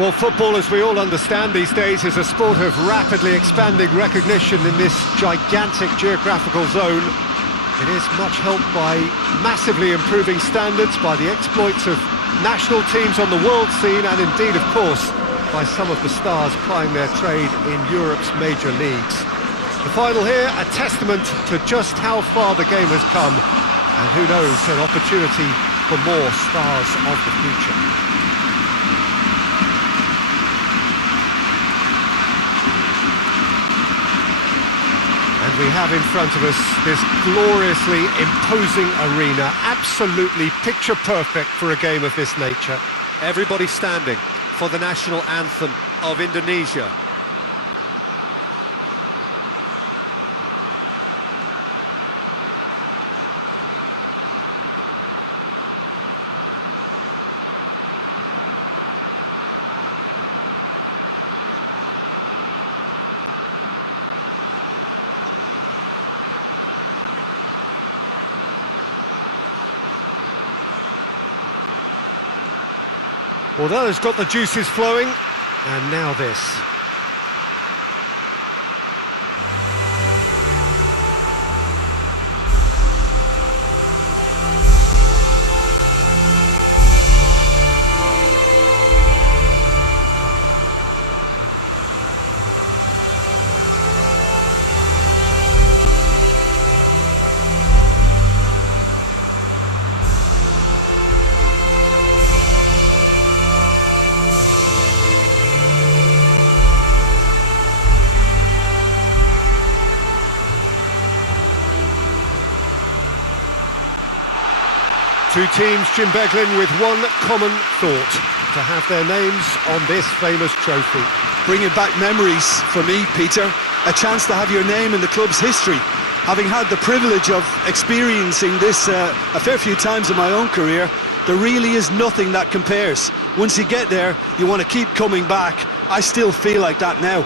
Well, football, as we all understand these days, is a sport of rapidly expanding recognition in this gigantic geographical zone. It is much helped by massively improving standards, by the exploits of national teams on the world scene, and indeed, of course, by some of the stars plying their trade in Europe's major leagues. The final here, a testament to just how far the game has come, and who knows, an opportunity for more stars of the future. And we have in front of us this gloriously imposing arena, absolutely picture perfect for a game of this nature. Everybody standing for the national anthem of Indonesia. Well, that has got the juices flowing, and now this. Two teams, Jim Beglin, with one common thought: to have their names on this famous trophy. Bringing back memories for me, Peter. A chance to have your name in the club's history. Having had the privilege of experiencing this a fair few times in my own career, there really is nothing that compares. Once you get there, you want to keep coming back. I still feel like that now.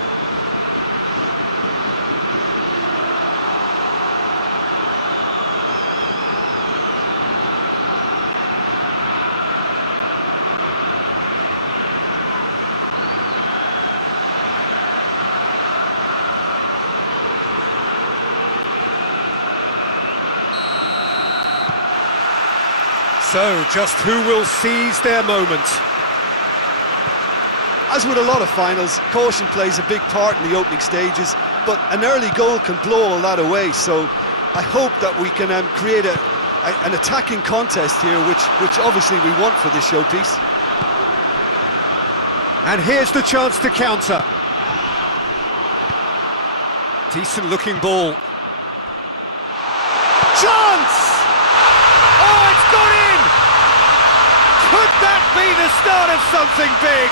So, just who will seize their moment? As with a lot of finals, caution plays a big part in the opening stages, but an early goal can blow all that away, so I hope that we can create an attacking contest here, which obviously we want for this showpiece. And here's the chance to counter. Decent looking ball. Chance! Oh, it's gone in! Could that be the start of something big?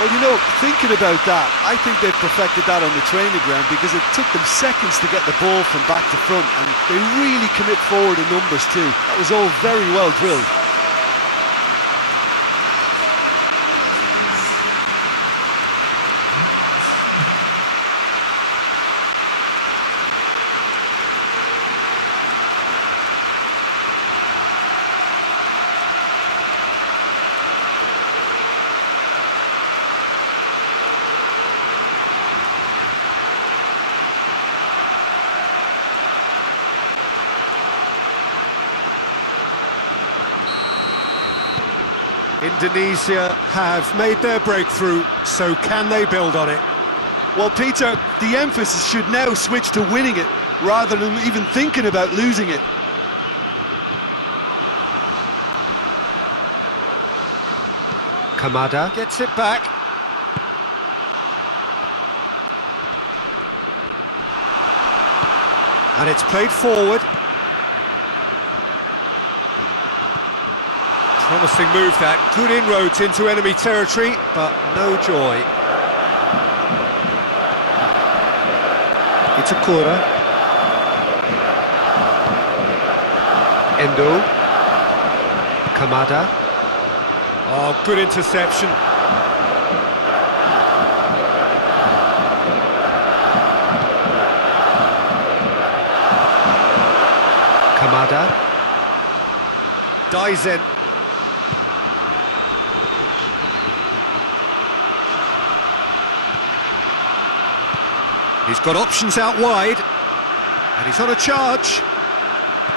Well, you know, thinking about that, I think they've perfected that on the training ground, because it took them seconds to get the ball from back to front, and they really commit forward in numbers too. That was all very well drilled. Indonesia have made their breakthrough, so can they build on it? Well, Peter, the emphasis should now switch to winning it, rather than even thinking about losing it. Kamada gets it back. And it's played forward. Promising move that, good inroads into enemy territory, but no joy. Itakura. Endo. Kamada. Oh, good interception. Kamada. Daizen. He's got options out wide, and he's on a charge.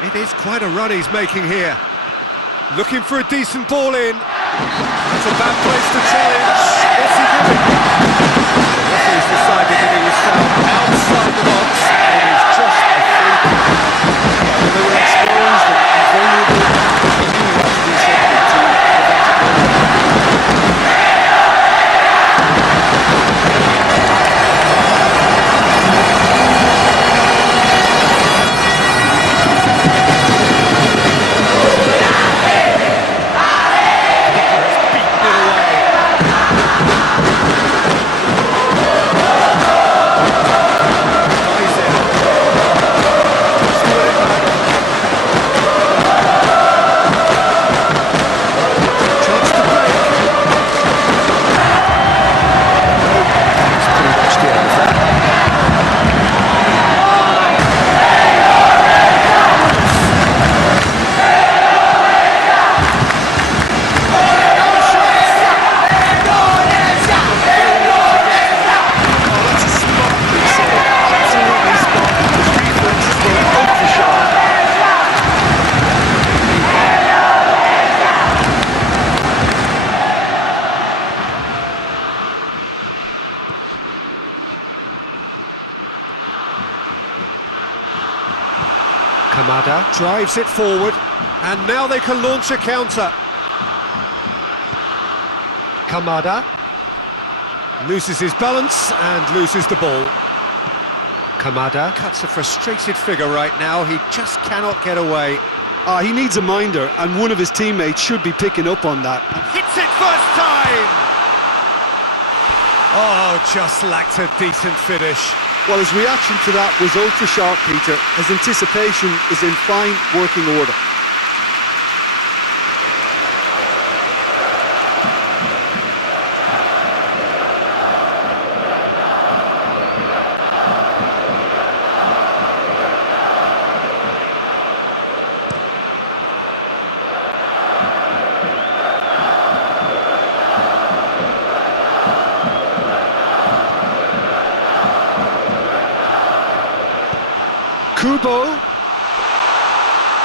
It is quite a run he's making here. Looking for a decent ball in. That's a bad place to challenge. What's he doing? The referee's decided that he was fouled outside the box. It is just a free kick. Well, they were exposed and vulnerable. He knew he had to do something to prevent a goal. Drives it forward, and now they can launch a counter. Kamada loses his balance and loses the ball. Kamada cuts a frustrated figure right now. He just cannot get away. He needs a minder, and one of his teammates should be picking up on that. Hits it first time! Oh, just lacked a decent finish. Well, his reaction to that was ultra-sharp, Peter. His anticipation is in fine working order. Kubo.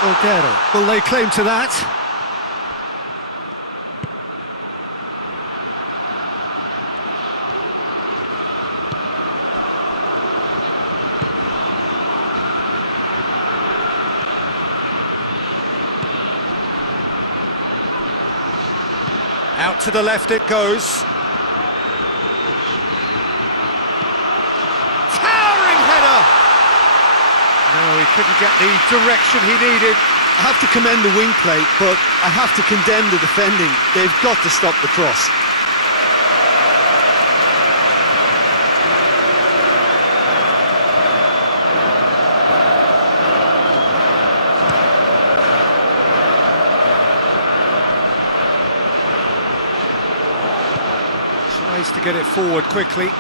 Ogero. Will they claim to that? Out to the left it goes. No, he couldn't get the direction he needed. I have to commend the wing play, but I have to condemn the defending. They've got to stop the cross. Tries to get it forward quickly.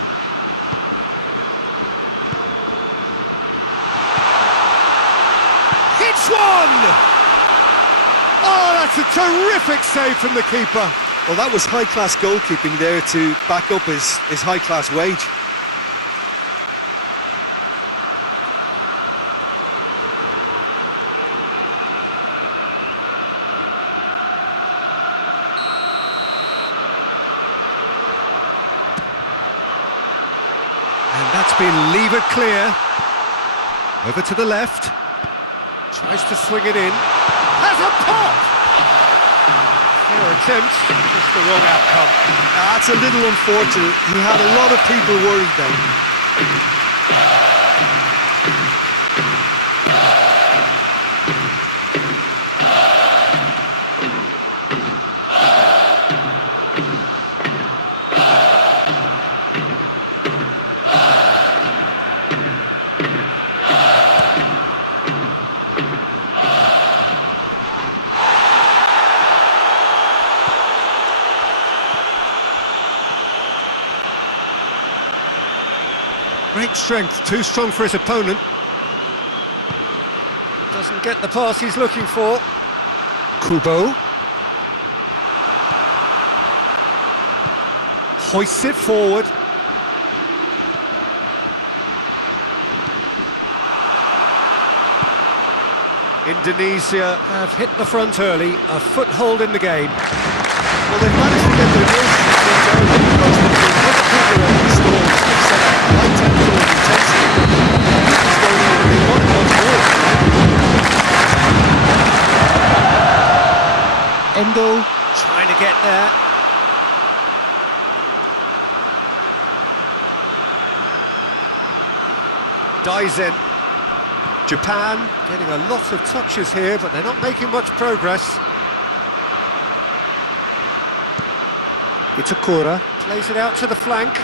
One! Oh, that's a terrific save from the keeper. Well, that was high-class goalkeeping there to back up his high-class wage. And that's been levered clear. Over to the left. Tries to swing it in. Has a pop! Fair attempt, just the wrong outcome. That's a little unfortunate. He had a lot of people worried then. Great strength, too strong for his opponent. Doesn't get the pass he's looking for. Kubo. Hoists it forward. Indonesia have hit the front early, a foothold in the game. Well, they've managed to get their noses in front early because they've been put around the stalls. They've set up high tempo and intensity. It's going on, they want it much more. Endo trying to get there. Daisen. Japan getting a lot of touches here, but they're not making much progress. Itakura plays it out to the flank.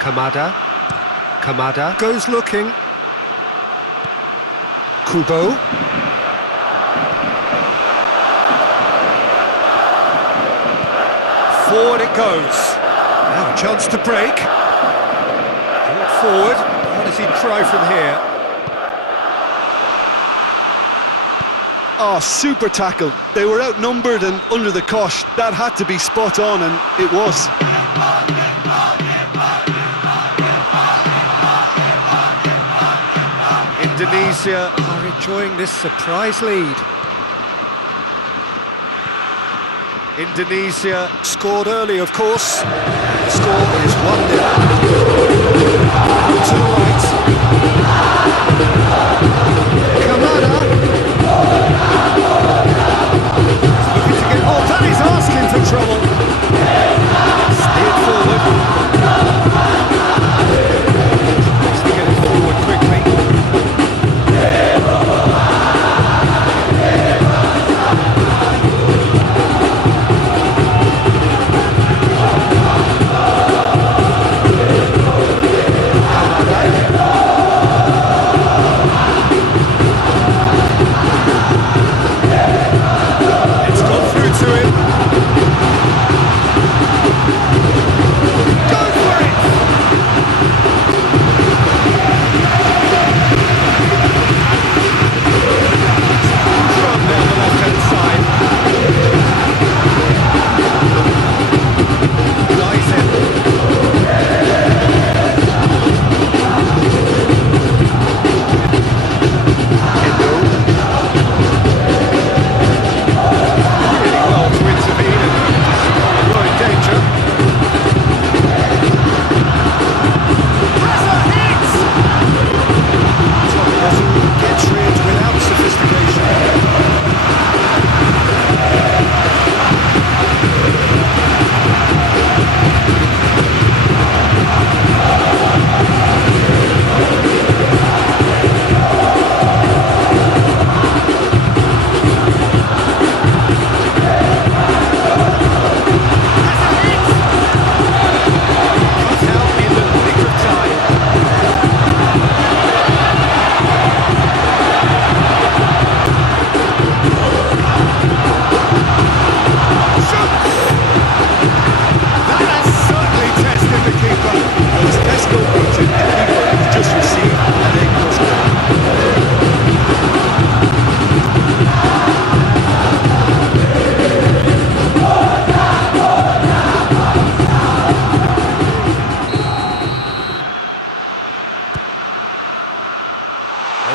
Kamada goes looking. Kubo. Forward it goes. Now a chance to break. Brought forward. What does he try from here? Oh, super tackle. They were outnumbered and under the cosh. That had to be spot on, and it was. Indonesia are enjoying this surprise lead. Indonesia scored early, of course. The score is 1-0. To the right. Kamada. Looking to get... Oh, that is asking for trouble. Steered forward. Tries to get it forward quickly.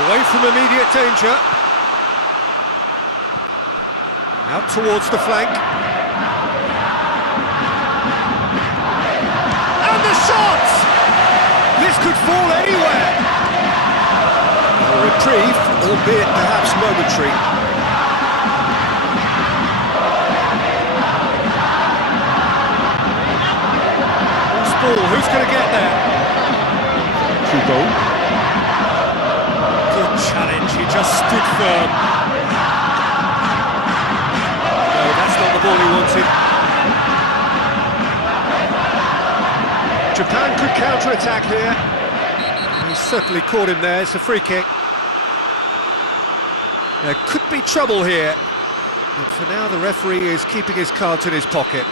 Away from immediate danger. Out towards the flank. And the shot! This could fall anywhere. A reprieve, albeit perhaps momentary. Loose ball, who's going to get there? Kubo. Challenge, he just stood firm. No, that's not the ball he wanted. Japan could counter-attack here. He certainly caught him there, it's a free kick. There could be trouble here. But for now, the referee is keeping his cards in his pocket.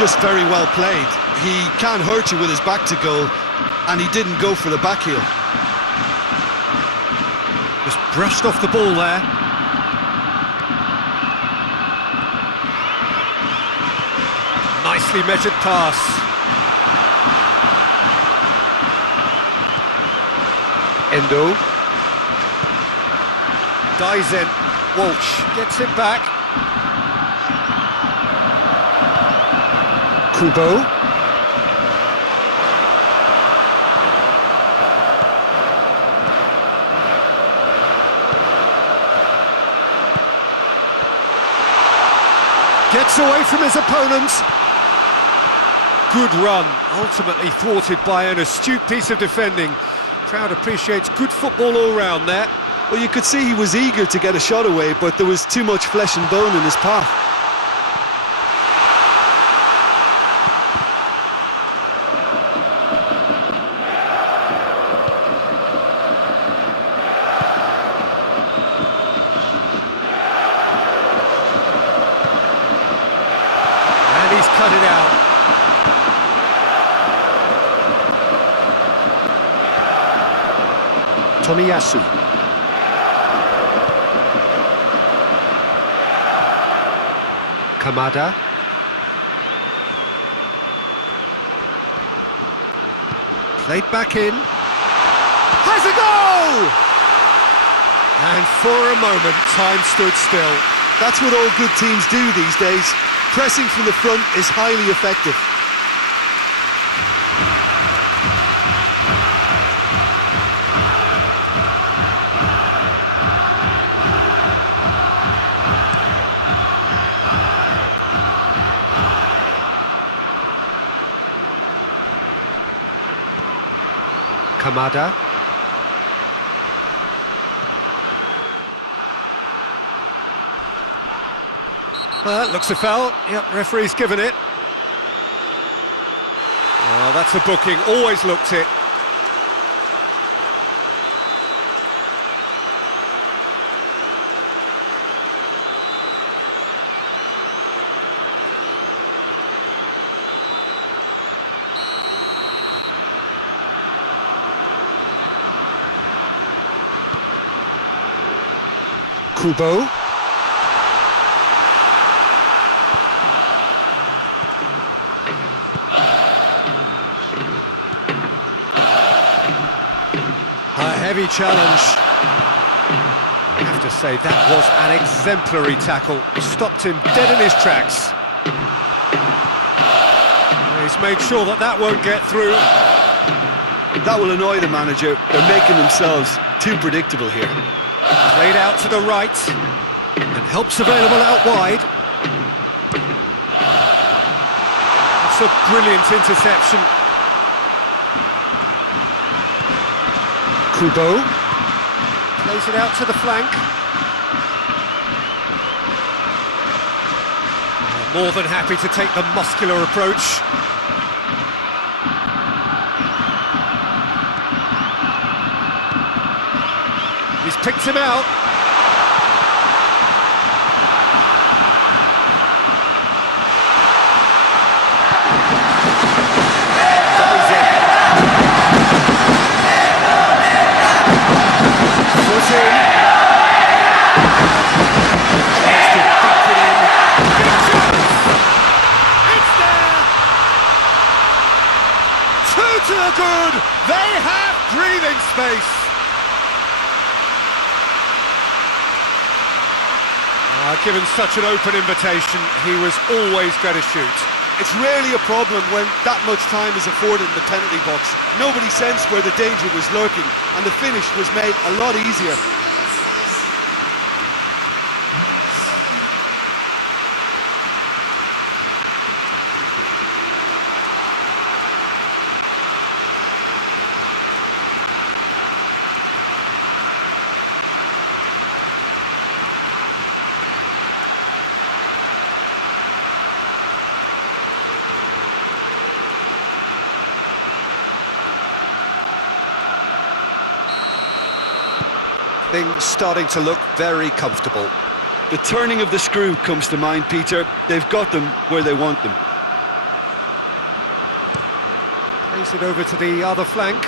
just very well played. He can't hurt you with his back to goal, and he didn't go for the back heel. Just brushed off the ball there. Nicely measured pass. Endo. Dives in. Walsh gets it back. Kubo. Gets away from his opponents. Good run, ultimately thwarted by an astute piece of defending. Crowd appreciates good football all round there. Well, you could see he was eager to get a shot away, but there was too much flesh and bone in his path. And he's cut it out. Tomiyasu. Kamada. Played back in. Has a goal! And for a moment, time stood still. That's what all good teams do these days. Pressing from the front is highly effective. Kamada. Looks a foul. Yep, referee's given it. Oh, that's a booking. Always looked it. Kubo. A heavy challenge. I have to say, that was an exemplary tackle. Stopped him dead in his tracks. He's made sure that that won't get through. That will annoy the manager. They're making themselves too predictable here. Played out to the right, and help's available out wide. That's a brilliant interception. Kubo plays it out to the flank. More than happy to take the muscular approach. He's picked him out. Dives in. Foot in. Tries to duck it in. It's there! Two to the good. They have breathing space. Given such an open invitation, he was always going to shoot. It's rarely a problem when that much time is afforded in the penalty box. Nobody sensed where the danger was lurking, and the finish was made a lot easier. Things starting to look very comfortable. The turning of the screw comes to mind, Peter. They've got them where they want them. Plays it over to the other flank.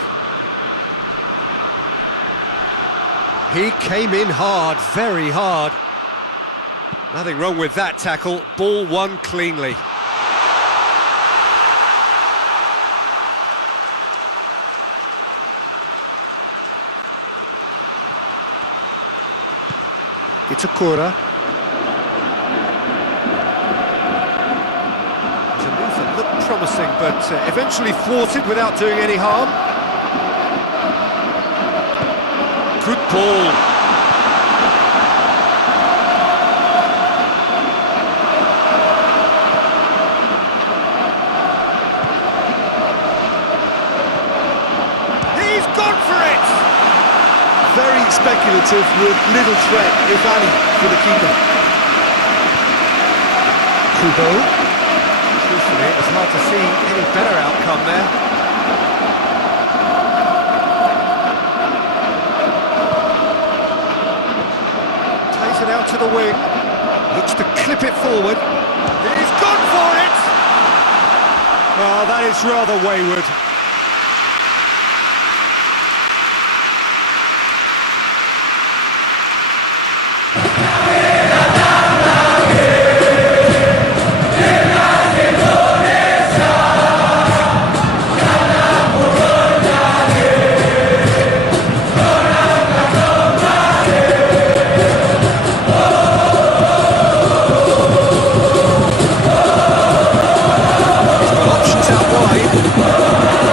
He came in hard, very hard. Nothing wrong with that tackle. Ball won cleanly. Itakura. The movement looked promising, but eventually thwarted without doing any harm. Good ball. He's gone for it! Very speculative with little threat, if any, for the keeper. Kubo. Truthfully, it was hard to see any better outcome there. Plays it out to the wing. Looks to clip it forward. He's gone for it! Oh, that is rather wayward. Options out wide.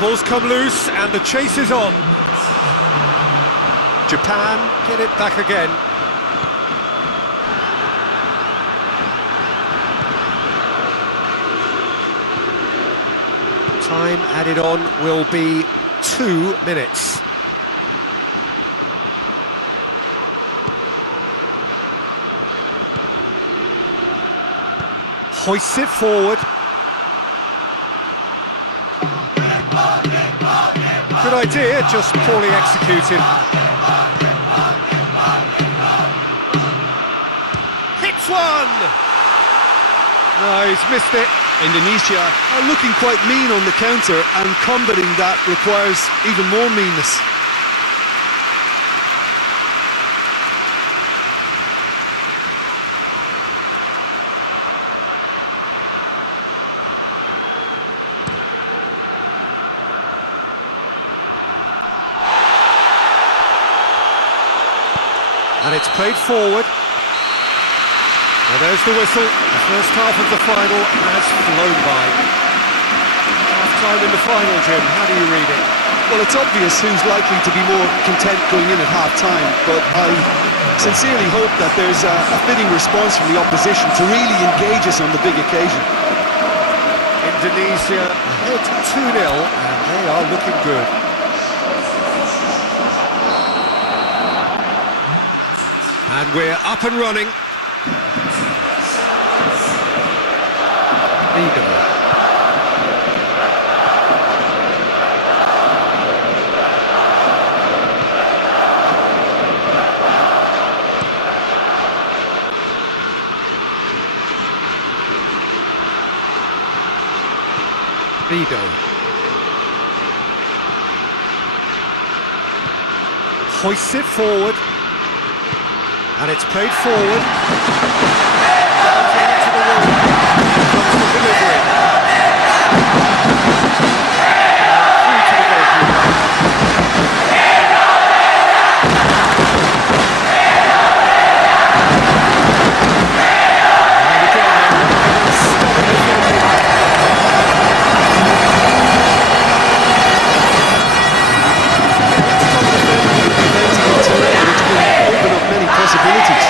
ball's come loose and the chase is on. Japan get it back again. Time added on will be 2 minutes. Hoists it forward. Good idea, just poorly executed. Hits one! No, he's missed it. Indonesia are looking quite mean on the counter, and combating that requires even more meanness. And it's played forward. Well, there's the whistle. The first half of the final has flown by. Half-time in the final, Jim. How do you read it? Well, it's obvious who's likely to be more content going in at half-time, but I sincerely hope that there's a fitting response from the opposition to really engage us on the big occasion. Indonesia ahead 2-0, and they are looking good. And we're up and running. Vigo. Vigo. Hoists it forward. And it's played forward. To the wall. Comes the delivery. Through to the goalkeeper. And again, stubborn defending. Open up many possibilities.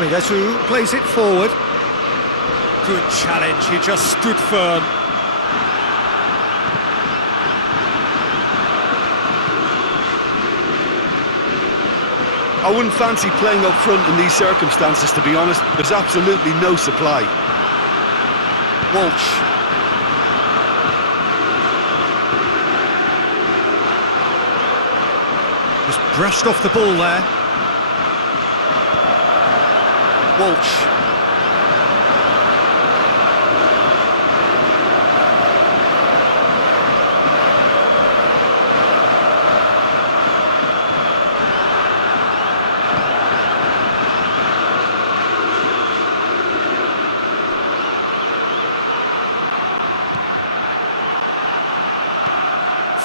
Yaitu plays it forward. Good challenge, he just stood firm. I wouldn't fancy playing up front in these circumstances, to be honest. There's absolutely no supply. Walsh. Just brushed off the ball there. Walsh.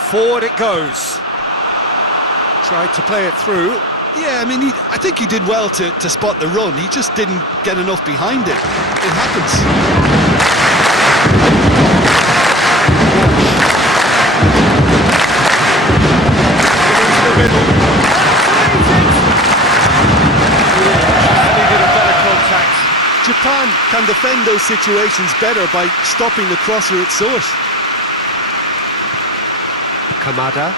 Forward it goes. Tried to play it through. Yeah, I mean, I think he did well to spot the run. He just didn't get enough behind it. It happens. Into the middle. Needed a better contact. Japan can defend those situations better by stopping the crosser at source. Kamada.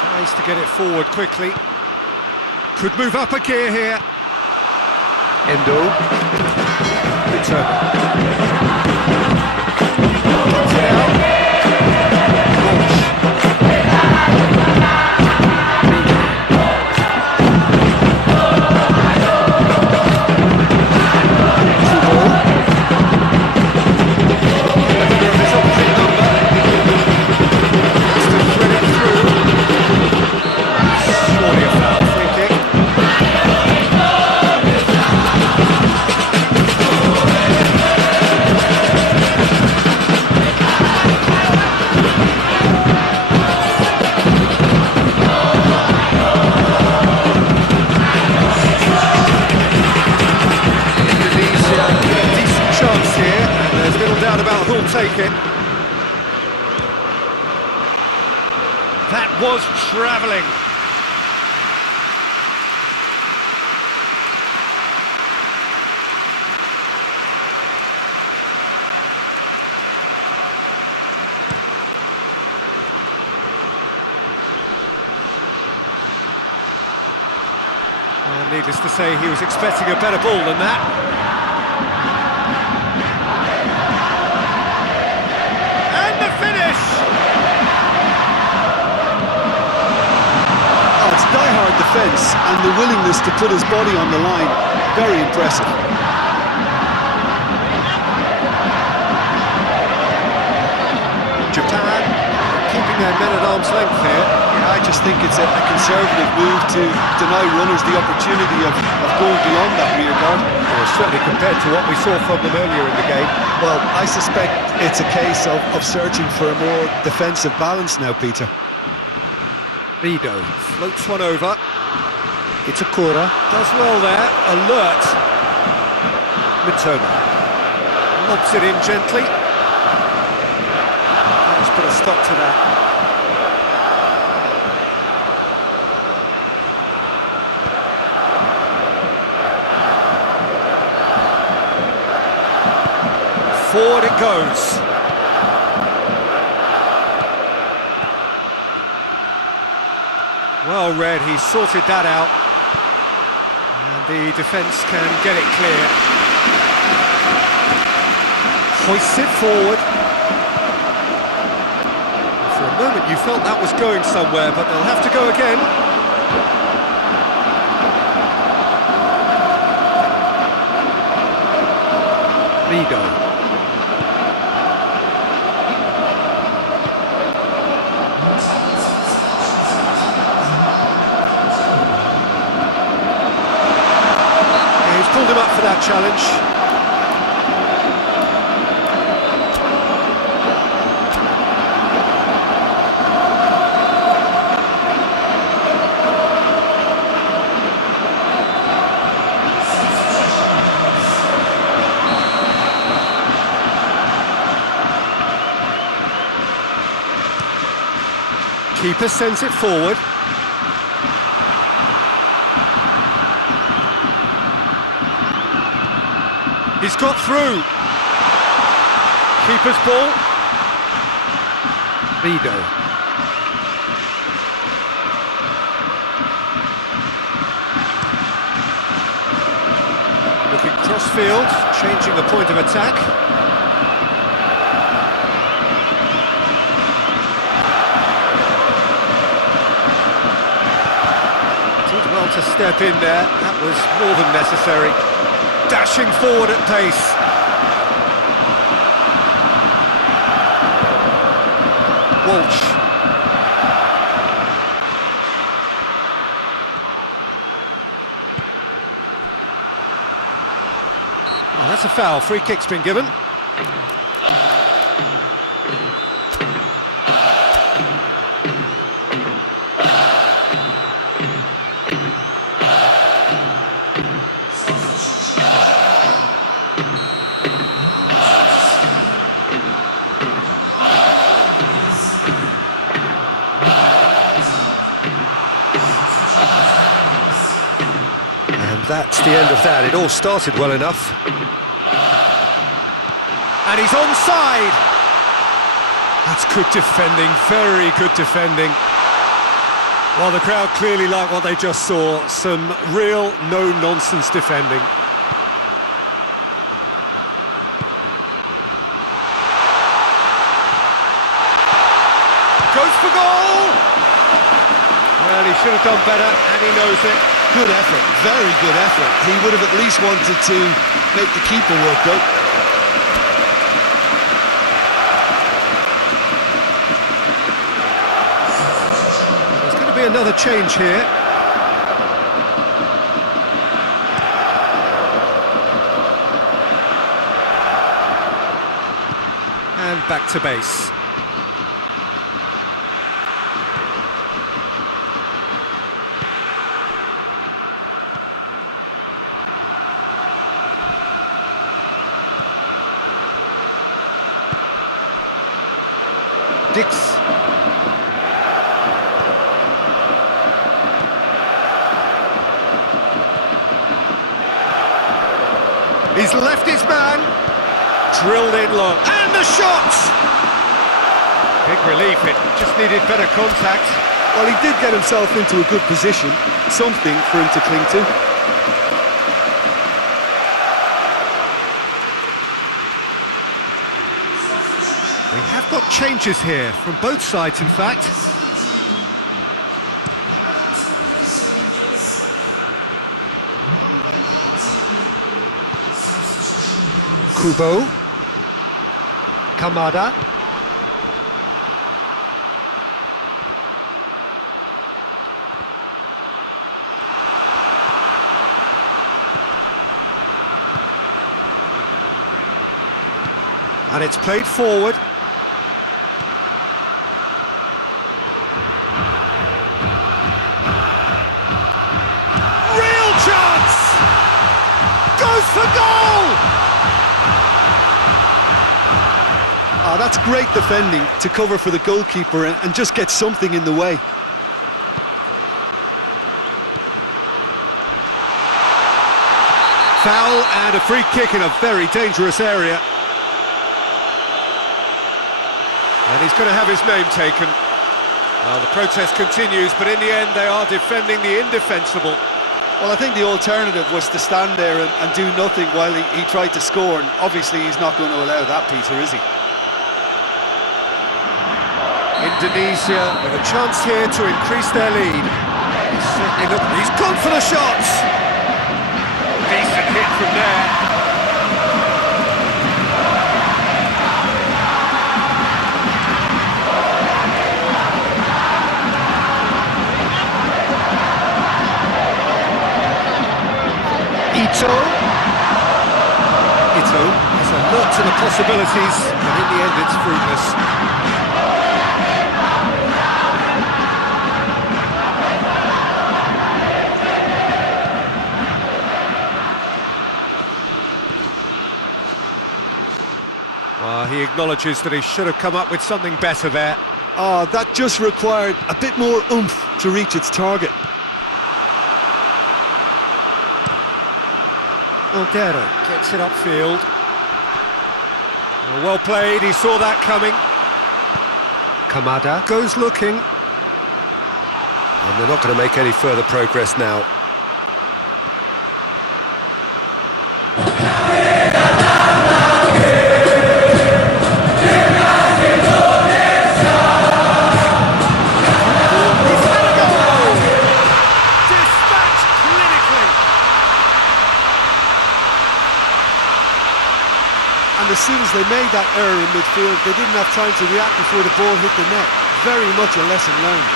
Tries to get it forward quickly. Could move up a gear here. Endo. Terima. Take it. That was travelling. Well, needless to say, he was expecting a better ball than that. Die-hard defence and the willingness to put his body on the line. Very impressive. Japan keeping their men at arm's length here. Yeah, I just think it's a conservative move to deny runners the opportunity of going beyond that rear guard. Well, certainly compared to what we saw from them earlier in the game. Well, I suspect it's a case of searching for a more defensive balance now, Peter. Rido floats one over. Itakura does well there. Alert. Mitoma lobs it in gently. Let's put a stop to that. Forward it goes. Well read, he sorted that out, and the defence can get it clear. Hoists it forward. For a moment you felt that was going somewhere, but they'll have to go again. Rido. Pulled him up for that challenge. Keeper sends it forward. He's got through. Keeper's ball. Rido. Looking cross-field, changing the point of attack. Did well to step in there. That was more than necessary. Dashing forward at pace. Walsh. Well, that's a foul. Free kick's been given. That's the end of that. It all started well enough. And he's onside! That's good defending, very good defending. Well, the crowd clearly like what they just saw. Some real no-nonsense defending. should have done better, and he knows it. Good effort, very good effort. He would have at least wanted to make the keeper work though. There's going to be another change here. And back to base. Dix. He's left his man. Drilled in low. And the shot! Big relief, it just needed better contact. Well, he did get himself into a good position. Something for him to cling to. We have got changes here, from both sides in fact. Kubo. Kamada. And it's played forward. Real chance! Goes for goal! Ah, that's great defending to cover for the goalkeeper and just get something in the way. Foul and a free kick in a very dangerous area. And he's going to have his name taken. Well, the protest continues, but in the end they are defending the indefensible. Well, I think the alternative was to stand there and do nothing while he tried to score, and obviously he's not going to allow that, Peter, is he? Indonesia with a chance here to increase their lead. He's gone for the shots! Decent hit from there. Ito has a lot to the possibilities, but in the end it's fruitless. Well, he acknowledges that he should have come up with something better there. Oh, that just required a bit more oomph to reach its target. Aldero gets it upfield. Well played, he saw that coming. Kamada goes looking. And they're not going to make any further progress now. As soon as they made that error in midfield, they didn't have time to react before the ball hit the net. Very much a lesson learned.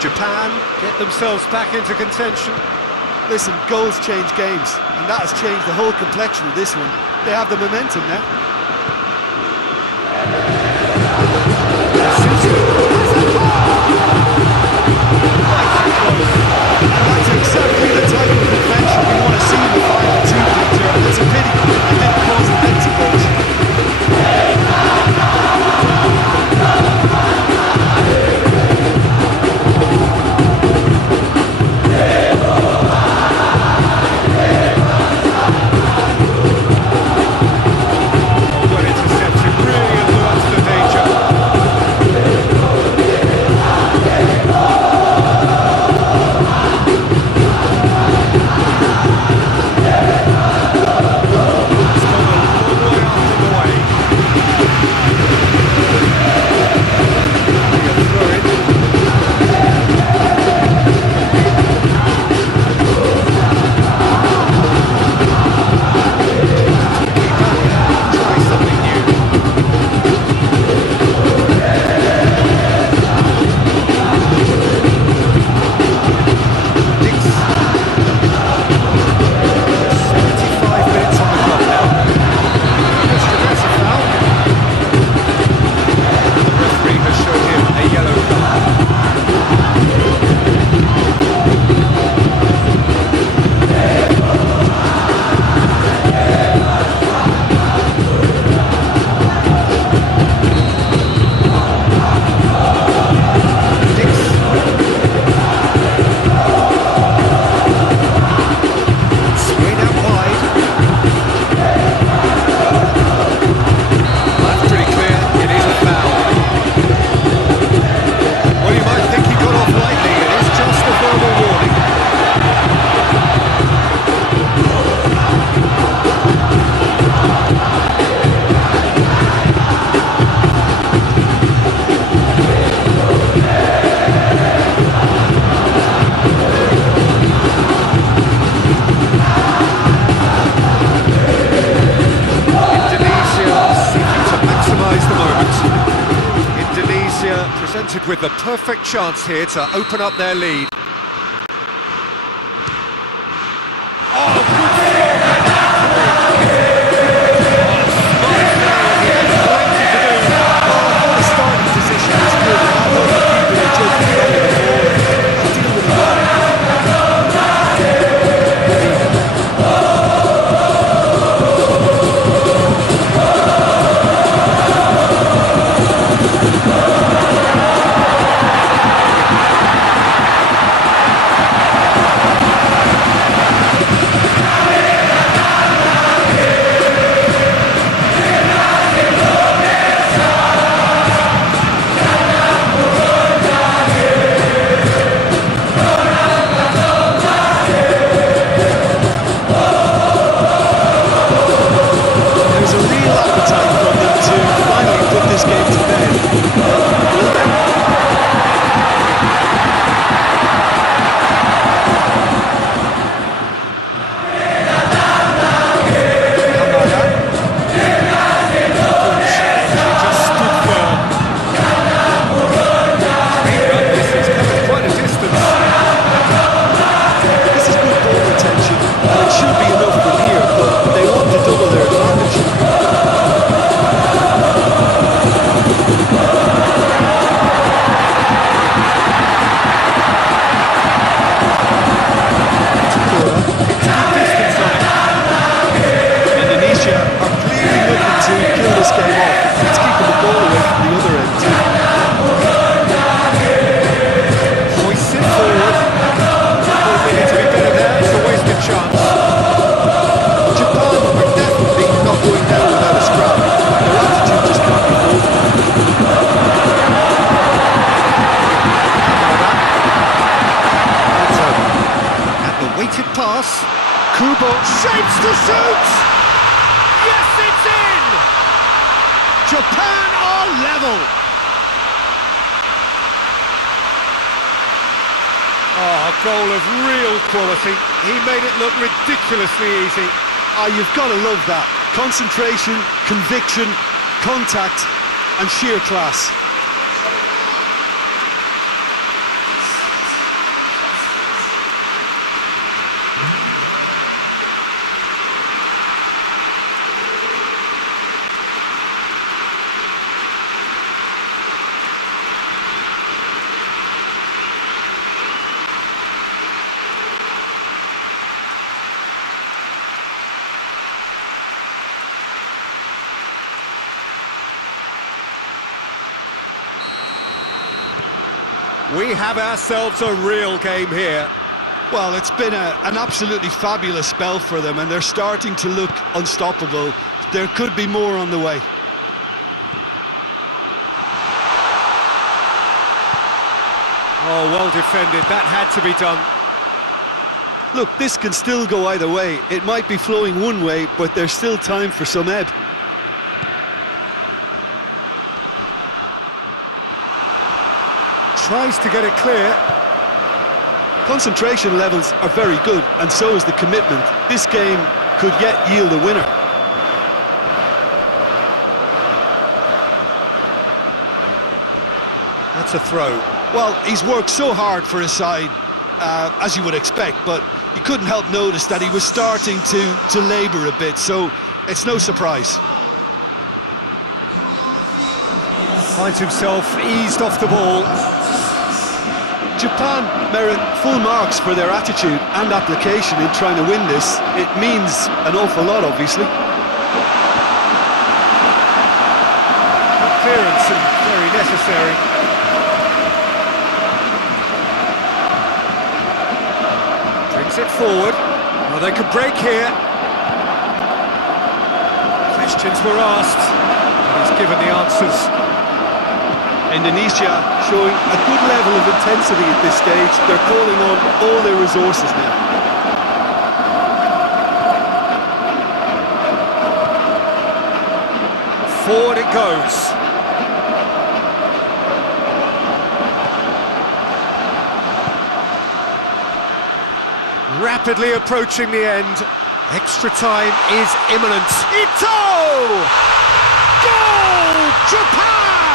Japan get themselves back into contention. Listen, goals change games, and that has changed the whole complexion of this one. They have the momentum now. That's exactly the type of deflection we want to see in the final two, Victor. It's a pity it didn't cause the net to goals. with the perfect chance here to open up their lead. Shapes to shoot! Yes, it's in! Japan are level! Oh, a goal of real quality. He made it look ridiculously easy. You've got to love that. Concentration, conviction, contact, and sheer class. We have ourselves a real game here. Well, it's been an absolutely fabulous spell for them, and they're starting to look unstoppable. There could be more on the way. Oh, well defended. That had to be done. Look, this can still go either way. It might be flowing one way, but there's still time for some ebb. Tries to get it clear. Concentration levels are very good, and so is the commitment. This game could yet yield a winner. That's a throw. Well, he's worked so hard for his side, as you would expect, but you couldn't help notice that he was starting to labour a bit, so it's no surprise. Finds himself eased off the ball. Japan merit full marks for their attitude and application in trying to win this. It means an awful lot, obviously. Good clearance and very necessary. Brings it forward. Well, they could break here. Questions were asked, and he's given the answers. Indonesia showing a good level of intensity at this stage. They're calling on all their resources now. Forward it goes. Rapidly approaching the end. Extra time is imminent. Yaitu! Goal! Japan!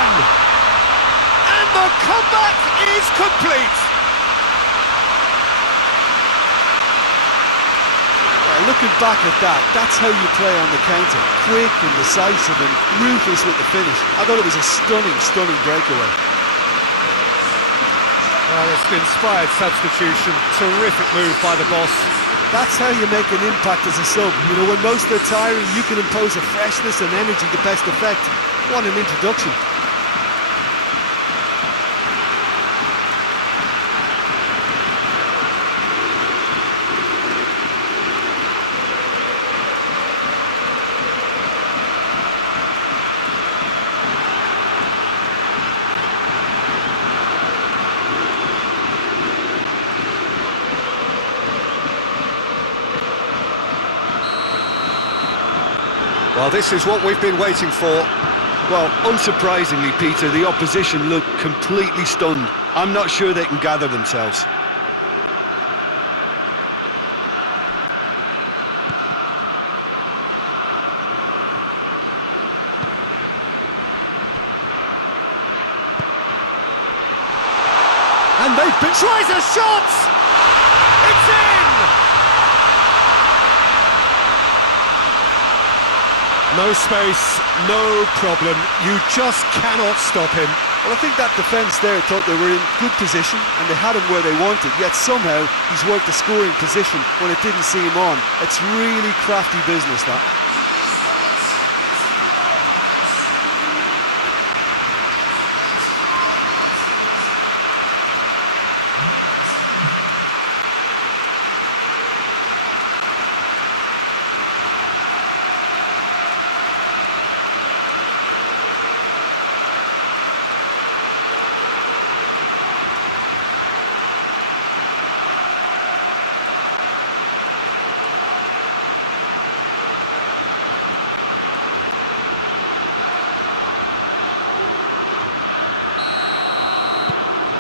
And the comeback is complete. Well, looking back at that, that's how you play on the counter. Quick and decisive and ruthless with the finish. I thought it was a stunning, stunning breakaway. Well, it's an inspired substitution. Terrific move by the boss. That's how you make an impact as a sub. You know, when most are tiring, you can impose a freshness and energy to best effect. What an introduction. Well, this is what we've been waiting for. Well, unsurprisingly, Peter, the opposition look completely stunned. I'm not sure they can gather themselves. And they've been... Tries a shot! It's in! No space, no problem. You just cannot stop him. Well, I think that defence there thought they were in good position and they had him where they wanted, yet somehow he's worked a scoring position when it didn't see him on. It's really crafty business, that.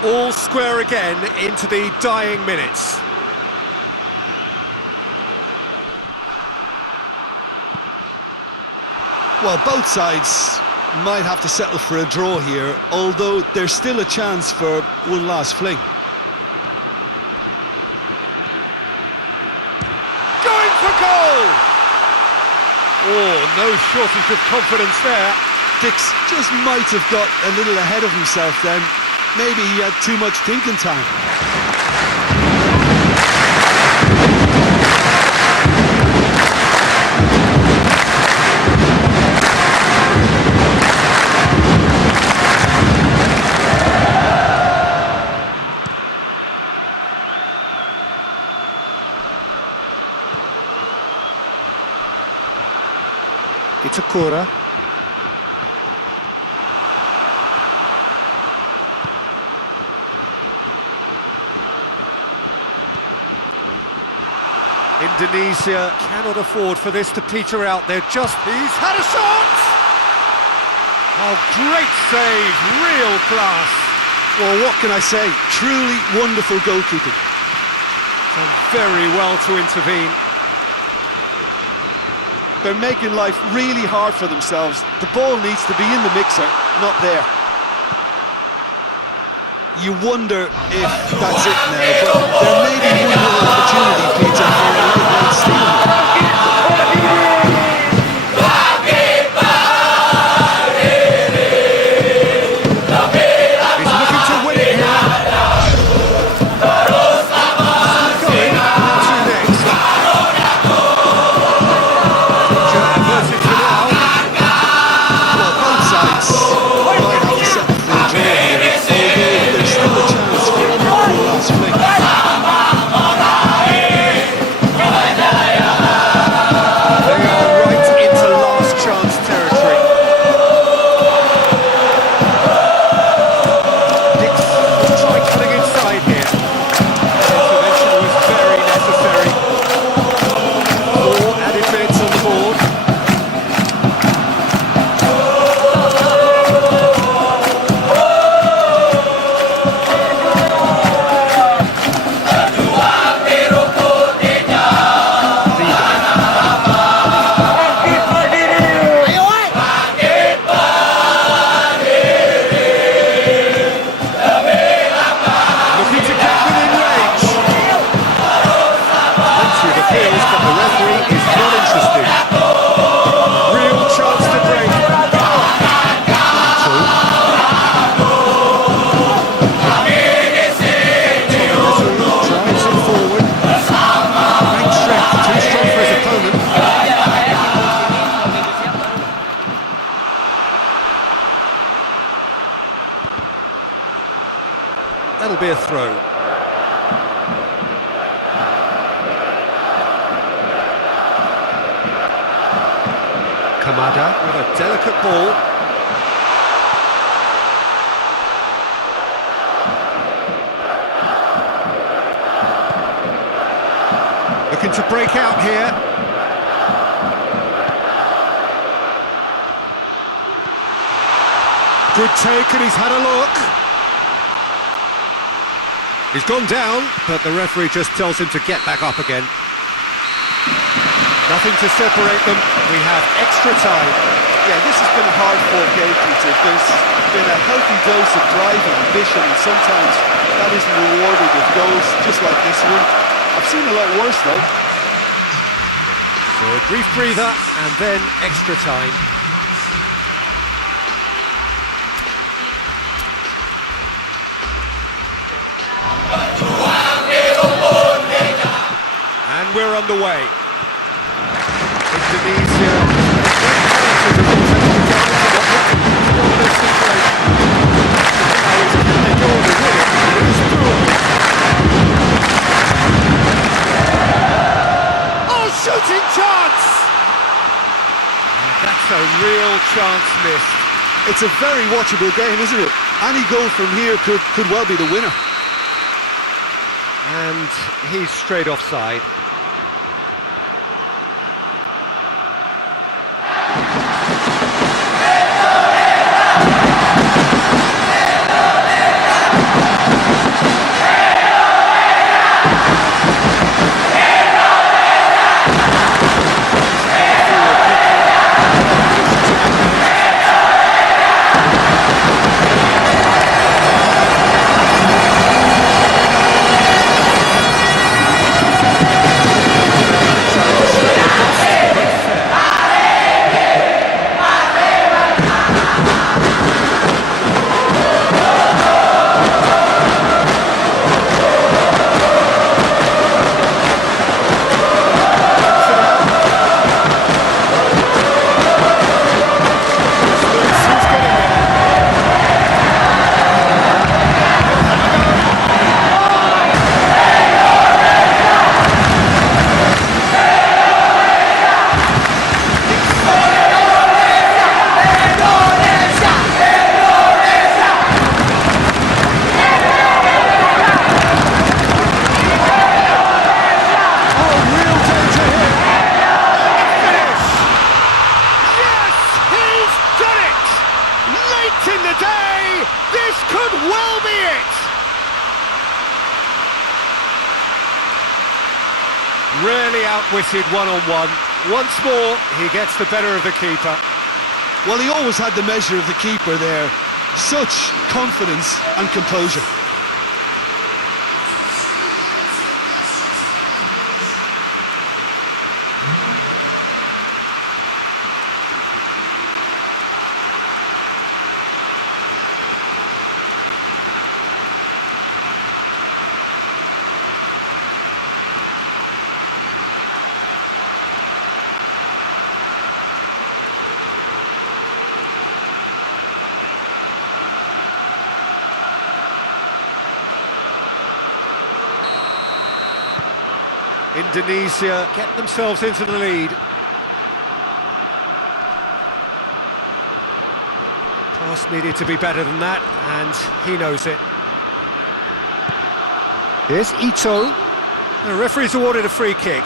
All square again into the dying minutes. Well, both sides might have to settle for a draw here, although there's still a chance for one last fling. Going for goal! Oh, no shortage of confidence there. Dix just might have got a little ahead of himself then. Maybe he had too much thinking time. It's a corner. Indonesia cannot afford for this to peter out. They're just... He's had a shot! Oh, great save, real class. Well, what can I say? Truly wonderful goalkeeping. Done very well to intervene. They're making life really hard for themselves. The ball needs to be in the mixer, not there. You wonder if that's it now, but there may be one more opportunity, Peter, for a late steal. He's looking to win it here. Going, to next. Advantage for now. Well, both sides might have to settle for a draw here, although there's still a chance for one last fling. be a throw. Kamada with a delicate ball. Looking to break out here. Good take, and he's had a look. He's gone down, but the referee just tells him to get back up again. Nothing to separate them. We have extra time. Yeah, this has been a hard-fought game, Peter. There's been a healthy dose of drive and ambition, and sometimes that isn't rewarded with goals, just like this one. I've seen a lot worse, though. So a brief breather, and then extra time. And we're underway. Indonesia. Oh, shooting chance! That's a real chance missed. It's a very watchable game, isn't it? Any goal from here could well be the winner. And he's straight offside. Really outwitted one-on-one. Once more, he gets the better of the keeper. Well, he always had the measure of the keeper there. Such confidence and composure. Indonesia get themselves into the lead. Pass needed to be better than that, and he knows it. Here's Ito. The referee's awarded a free kick.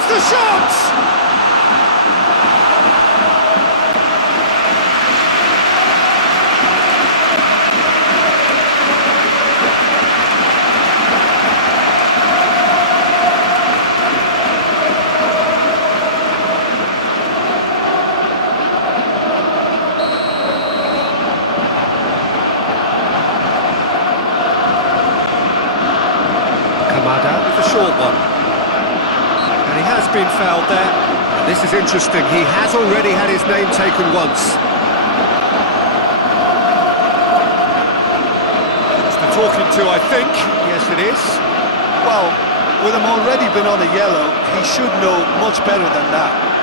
The shot! Kamada with the short one. he has been fouled there. And this is interesting, he has already had his name taken once. It's the talking to, I think. Yes, it is. Well, with him already been on a yellow, he should know much better than that.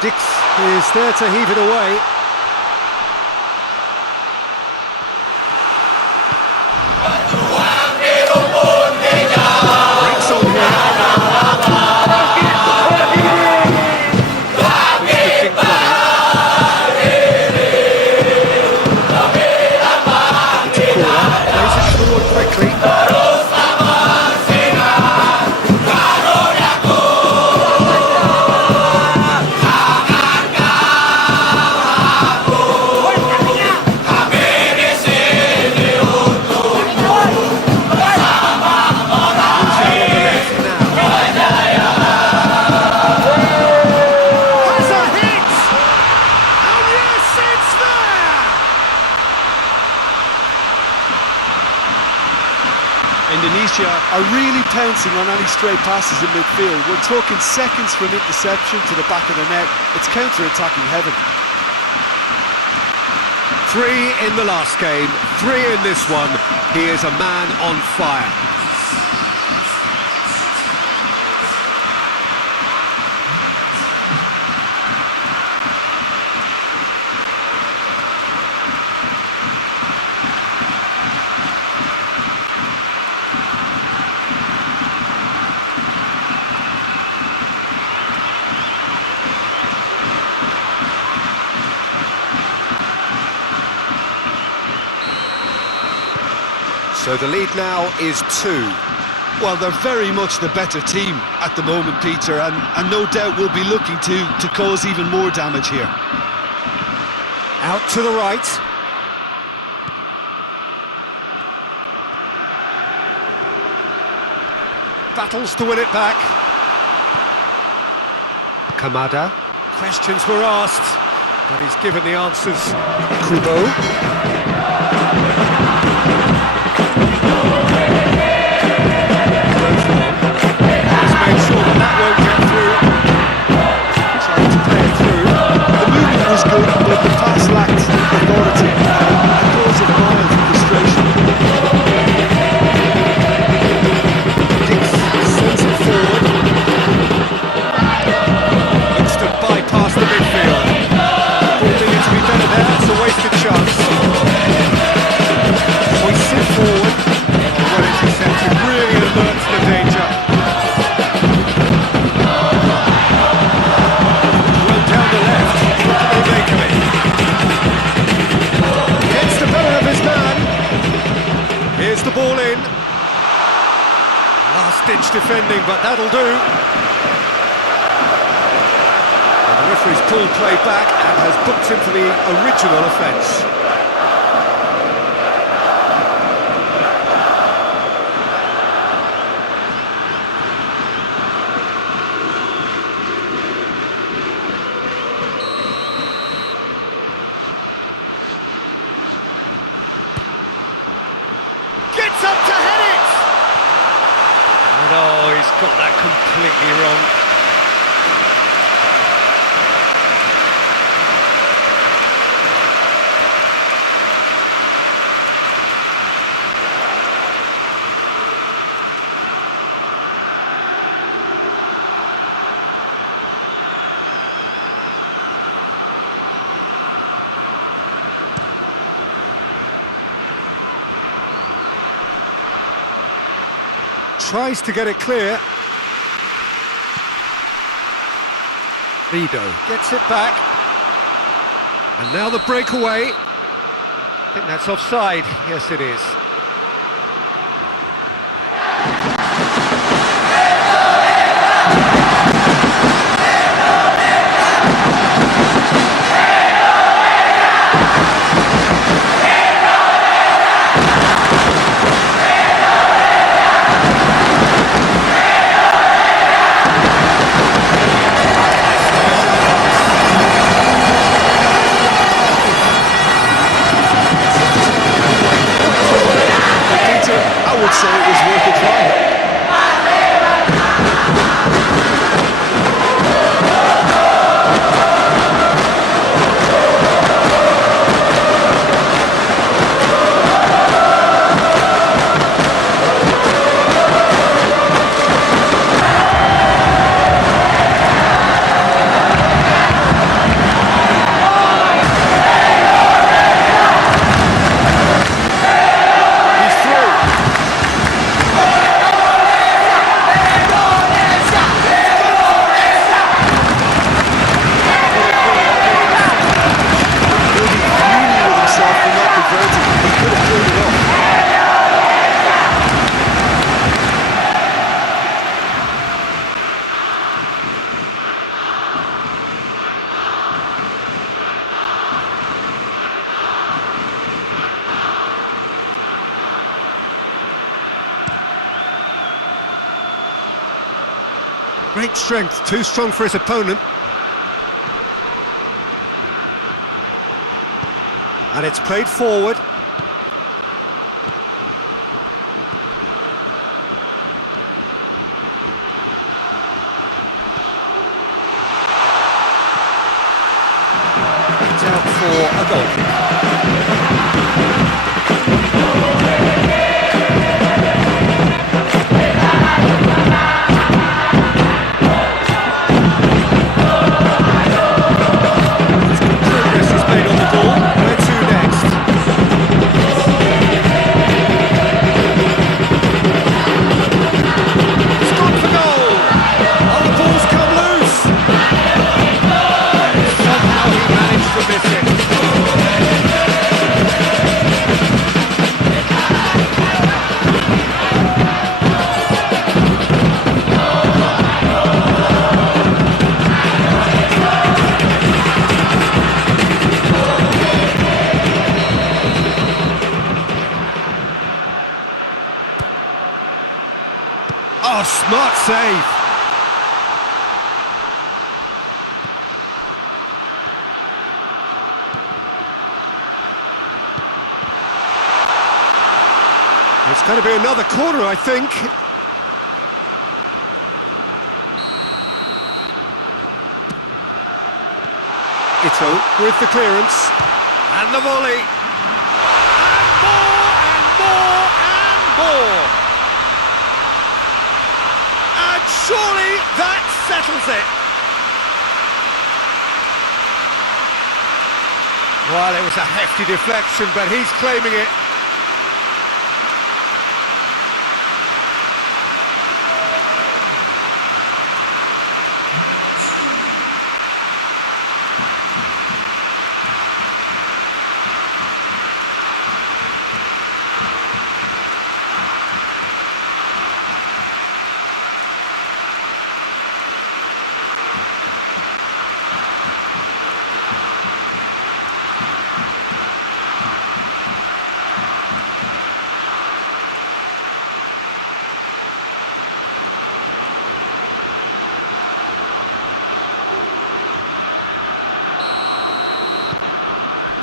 Dix is there to heave it away. Breaks on here. It's a corner. Plays it forward quickly. Indonesia are really pouncing on any stray passes in midfield. We're talking seconds from interception to the back of the net. It's counter-attacking heaven. 3 in the last game, 3 in this one. He is a man on fire. So the lead now is 2. Well, they're very much the better team at the moment, Peter, and no doubt will be looking to cause even more damage here. Out to the right. Battles to win it back. Kamada. Questions were asked, but he's given the answers. Kubo. But the pass lacked authority and caused a mild frustration. Dix sends it forward. Looks to bypass the midfield. Ball needed to be better there, it's a wasted chance. Hoists it forward. Well intercepted, really alert to the danger. Well down the left. Gets the better of his man. Here's the ball in. Last-ditch defending, but that'll do. And the referee's pulled play back and has booked him for the original offence. Gets up to head it! And oh, he's got that completely wrong. Tries to get it clear. Vido gets it back. And now the breakaway. I think that's offside. Yes, it is. Great strength, too strong for his opponent. And it's played forward. It's out for a goal kick. Oh, smart save. It's going to be another corner, I think. Ito with the clearance. And the volley. And more, and more, and more. And surely that settles it. Well, it was a hefty deflection, but he's claiming it.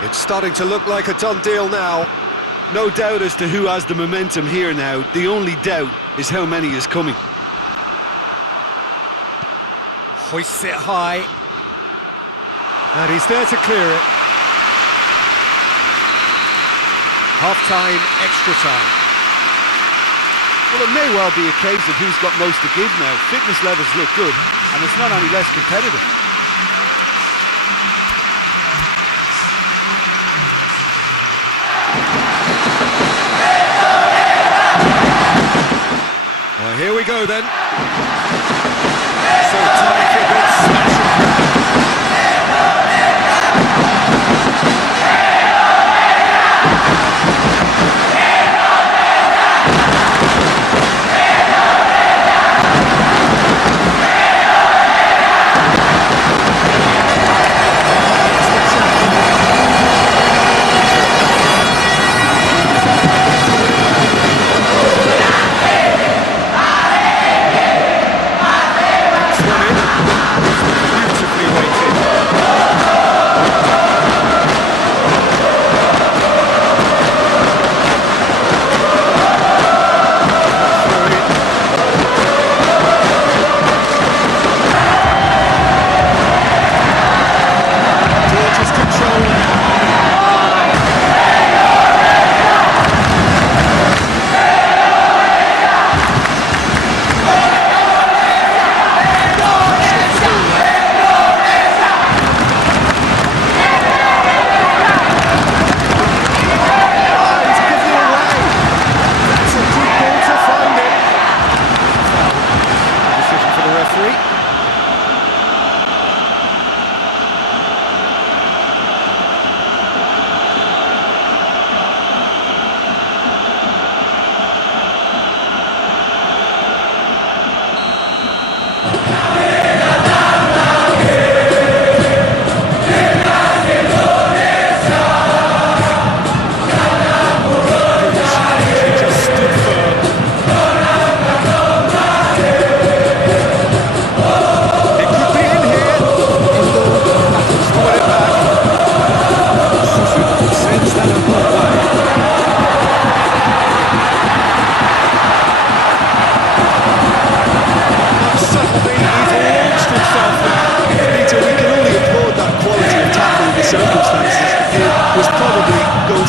It's starting to look like a done deal now. No doubt as to who has the momentum here now. The only doubt is how many is coming. Hoists it high. And he's there to clear it. Half-time, extra time. Well, it may well be a case of who's got most to give now. Fitness levels look good, and it's not any less competitive. Well, here we go then. So time for a bit smashing.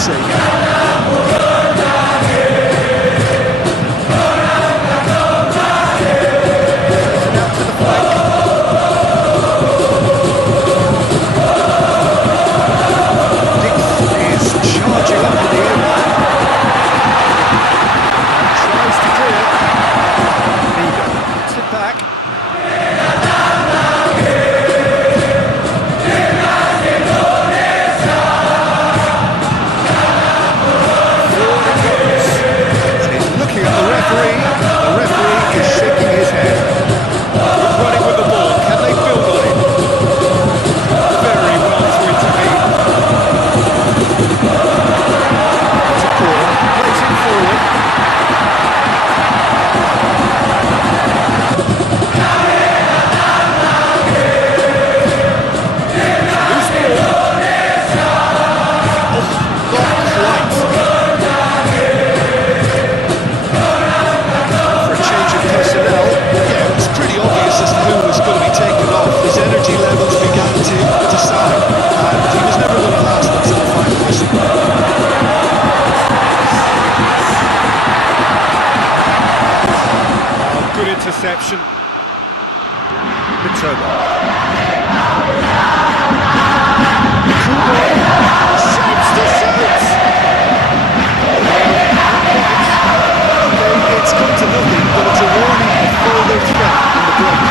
sake. Interception. Shapes to shoot! It's come to nothing, but it's a warning of further threat in the break.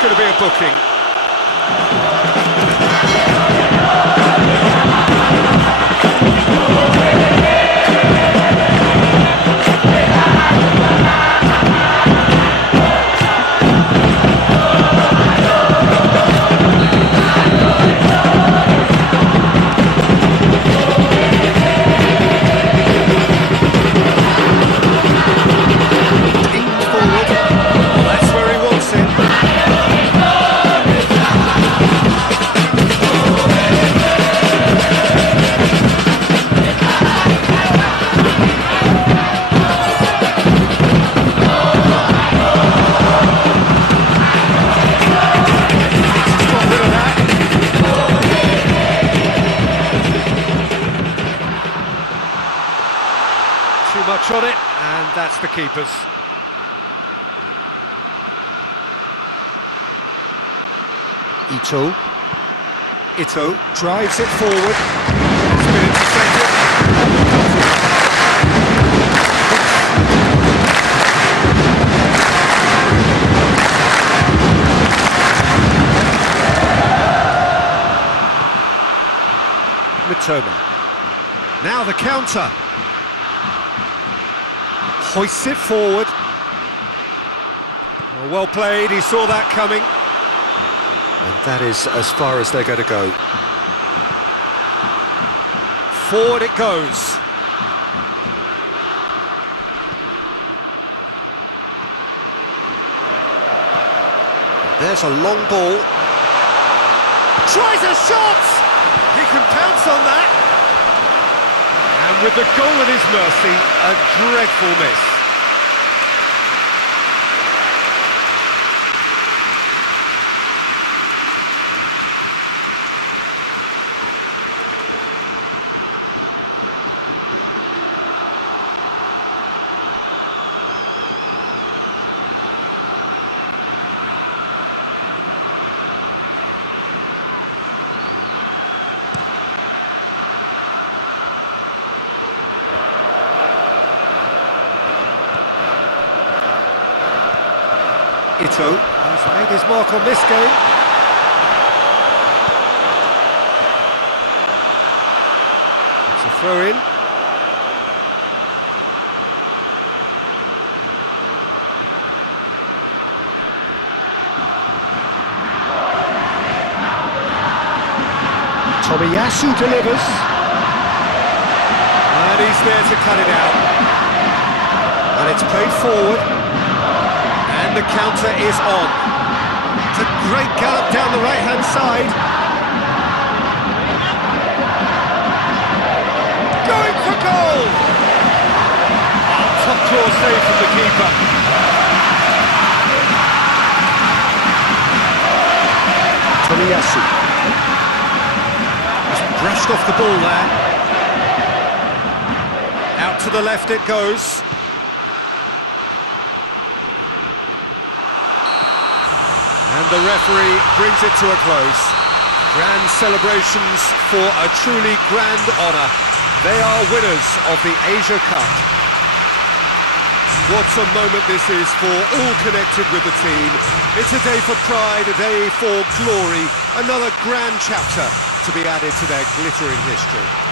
Going to be a booking. Much on it, and that's the keeper's. Ito drives it forward. It's been intercepted. Mitoma. Now the counter. Hoists it forward. Oh, well played, he saw that coming. And that is as far as they're going to go. Forward it goes. There's a long ball. Tries a shot! He can pounce on that. And with the goal at his mercy, a dreadful miss. Ito. He's made his mark on this game. It's a throw-in. Tomiyasu delivers. And he's there to cut it out. And it's played forward. the counter is on. It's a great gallop down the right-hand side. Going for goal! Top claw save from the keeper. Tomiyasu. He's brushed off the ball there. Out to the left it goes. And the referee brings it to a close. Grand celebrations for a truly grand honour. They are winners of the Asia Cup. What a moment this is for all connected with the team. It's a day for pride, a day for glory, another grand chapter to be added to their glittering history.